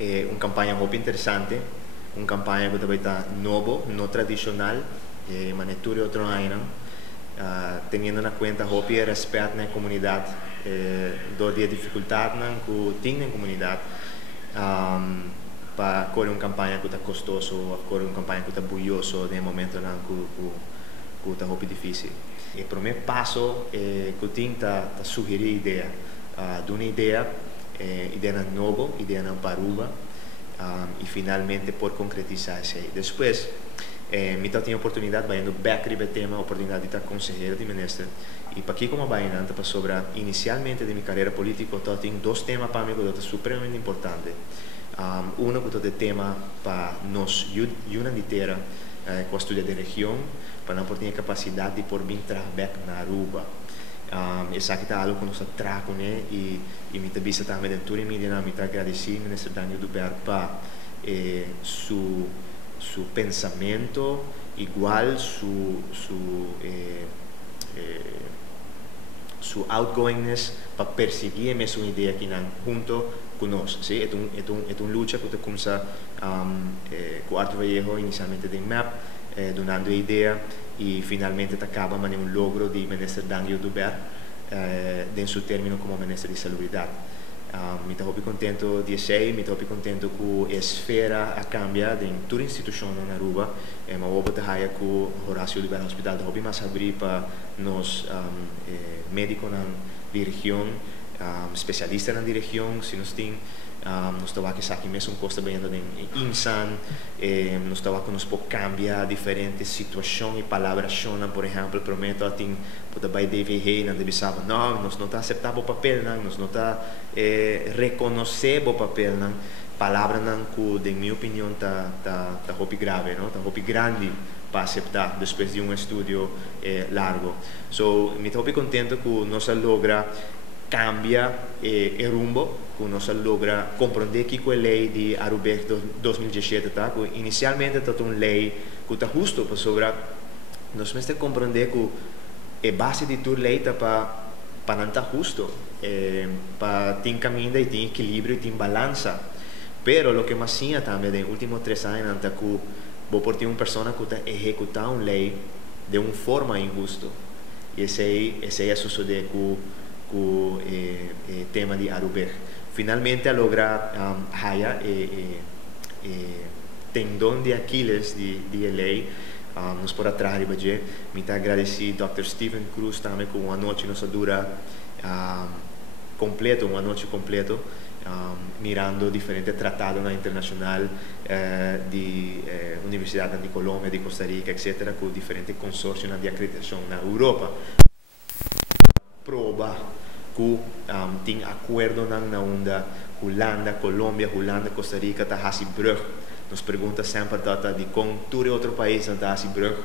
É uma campanha muito interessante, uma campanha que também está novo, não tradicional, mas é tudo outro ano, tendo em conta o respeito na comunidade, do dia dificuldade que tem na comunidade, para correr uma campanha que está custoso, correr uma campanha que está bulhoso, no momento que está muito difícil. O primeiro passo que eu tenho é sugerir ideia, de uma ideia nova, ideia não paruba, e finalmente por concretizar isso aí. Depois, me tenho a oportunidade de ir no back o tema, a oportunidade de estar conselheiro de ministro. E para aqui como vai para sobre inicialmente de minha carreira política, eu tenho dois temas para mim que são supremamente importantes. Um que é o tema para nós, uma inteira, com a estudo de região, para não ter capacidade de por vir trabalhar na Aruba. Isso aqui é algo que nós trazemos, né? E me vista também dentro de mim, me agradecer, ministro Daniel Duber, para su pensamento, igual su outgoingness para perseguir a mesma ideia que não junto conosco. ¿Sí? É uma luta que começa com Arthur Vallejo inicialmente de MAP, donando a ideia e finalmente acaba com um logro de ministro Daniel Duber em seu término como ministro de Salubridade. Me estou muito contente de ser, me estou muito contente que a esfera cambia em toda a instituição na Aruba, mas eu vou trabalhar com o Horácio Liberal Hospital, eu vou mais abrir para nós médicos na região, especialistas na região, se nós temos nós estamos aqui mesmo costa bem em IMSAN, nós estamos aqui nos pode cambiar diferentes situações e palavras, por exemplo, prometo que pode vai DVG, não deve saber, não, nós não está aceitar o papel, nós não está reconhecer o papel, palavra que, de minha opinião, tá muito grave, não, tá muito grande para aceitar depois de um estudo largo. So, me estou muito contente que nós logra cambia o rumbo, que nós logra compreender que a lei de Aruba 2017, tá? Que inicialmente é uma lei que está justo para sobre nós temos que compreender que a base de toda lei está para não estar justo, para ter caminho e ter equilíbrio e ter balança. Pero o que mais tinha também nos últimos 3 anos é que vou por ter uma pessoa que está executando uma lei de uma forma injusta. E esse é suceder com o tema de Aruba. Finalmente, logra haya tendão de Aquiles de lei, nos por atrás de Baje. Me agradeci Dr. Steven Cruz também com uma noite nossa dura completo, uma noite completa, mirando diferentes tratados na internacional de Universidade de Colômbia, de Costa Rica, etc., com diferentes consórcios de acreditação na Europa. Prova que tem acordo na onda Holanda, Colômbia, Holanda, Costa Rica, está assim brug. Nos pergunta sempre de com todo outro país está assim brug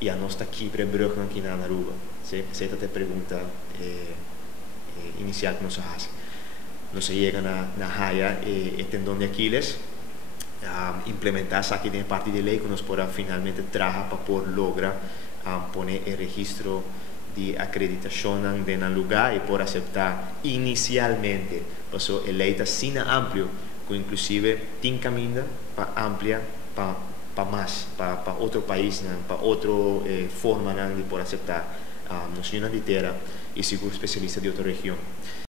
e a nossa aqui para brug aqui na Aruba. Essa é a pergunta inicial que nós fazemos. Nós chega na Haia e tendão de Aquiles, implementar essa aqui dentro parte da lei que nós podemos finalmente trabalhar para por lograr pôr o registro de acreditação no lugar e por aceitar inicialmente, passou a lei está sina amplo, que inclusive tem caminho para ampliar para mais, para outro país, para outra forma de por aceitar noção inteira e seguro especialista de outra região.